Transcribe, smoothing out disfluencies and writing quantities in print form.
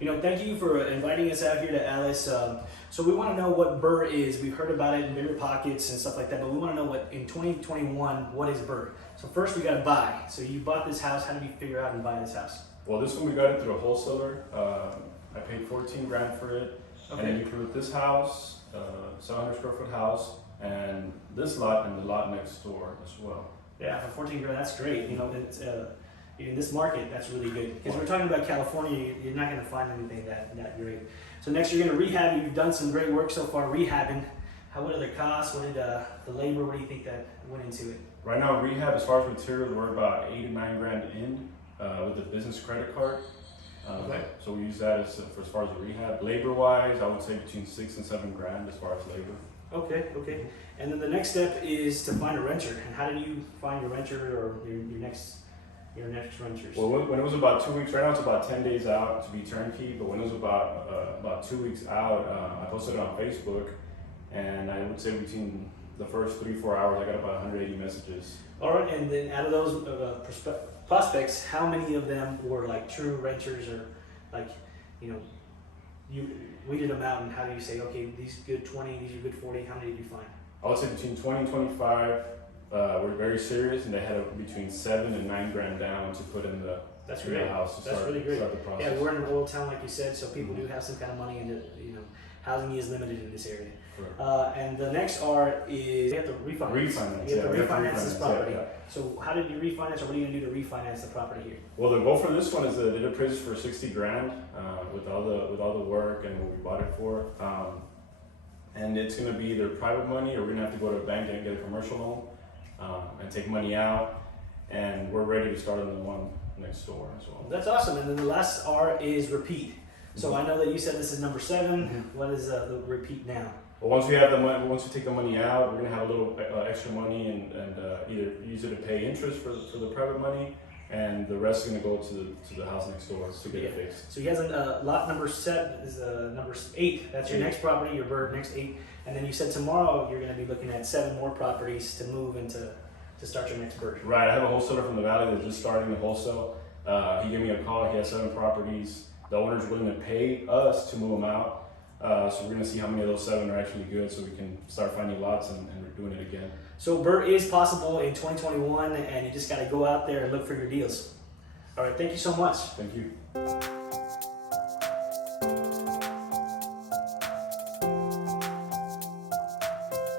Thank you for inviting us out here to Alice. So we want to know what Brrrr is. We've heard about it in bigger pockets and stuff like that, but we want to know what in 2021, what is Brrrr? So first we got to buy. So you bought this house. How did you figure out and buy this house? Well, this one we got it through a wholesaler. I paid 14 grand for it. Okay. And then you put this house, 700 square foot house, and this lot and the lot next door as well. Yeah, for 14 grand, that's great. It's, in this market, that's really good. Because we're talking about California, you're not going to find anything that great. So next you're going to rehab. You've done some great work so far rehabbing. What are the costs? What did the labor? What do you think that went into it? Right now, rehab, as far as materials, we're about 8 to 9 grand in with the business credit card. Okay. So we use that as far as the rehab. Labor-wise, I would say between 6 and 7 grand as far as labor. Okay. And then the next step is to find a renter. And how did you find your renter or your next renters? Well, when it was about 2 weeks, right now it's about 10 days out to be turnkey, but when it was about 2 weeks out, I posted it on Facebook, and I would say between the first 3-4 hours, I got about 180 messages. All right, and then out of those prospects, how many of them were like true renters, or like, you weeded them out, and how do you say, okay, these good 20, these are good 40, how many did you find? I would say between 20 and 25 were very serious, and they had between 7 and 9 grand down to put in the house to start the process. Yeah, we're in an oil town, like you said, so people do have some kind of money, and housing is limited in this area. And the next R is you have to refinance. You have to refinance this property. Yeah. So how did you refinance, or what are you gonna do to refinance the property here? Well, the goal for this one is that it appraises for 60 grand with all the work and what we bought it for. And it's gonna be either private money, or we're gonna have to go to a bank and get a commercial loan and take money out. And we're ready to start on the one next door as well. That's awesome. And then the last R is repeat. So I know that you said this is number 7. What is the repeat now? Well, once we have the money, once we take the money out, we're gonna have a little extra money and either use it to pay interest for the private money, and the rest is gonna go to the house next door to get it fixed. So he has a lot number 7 is number 8. That's your next property, your Brrrr next 8. And then you said tomorrow you're gonna be looking at 7 more properties to move into to start your next Brrrr. Right. I have a wholesaler from the valley that's just starting the wholesale. He gave me a call. He has 7 properties. The owner's willing to pay us to move them out. So we're gonna see how many of those 7 are actually good, so we can start finding lots and doing it again. So Brrrr is possible in 2021, and you just got to go out there and look for your deals. All right, thank you so much. Thank you.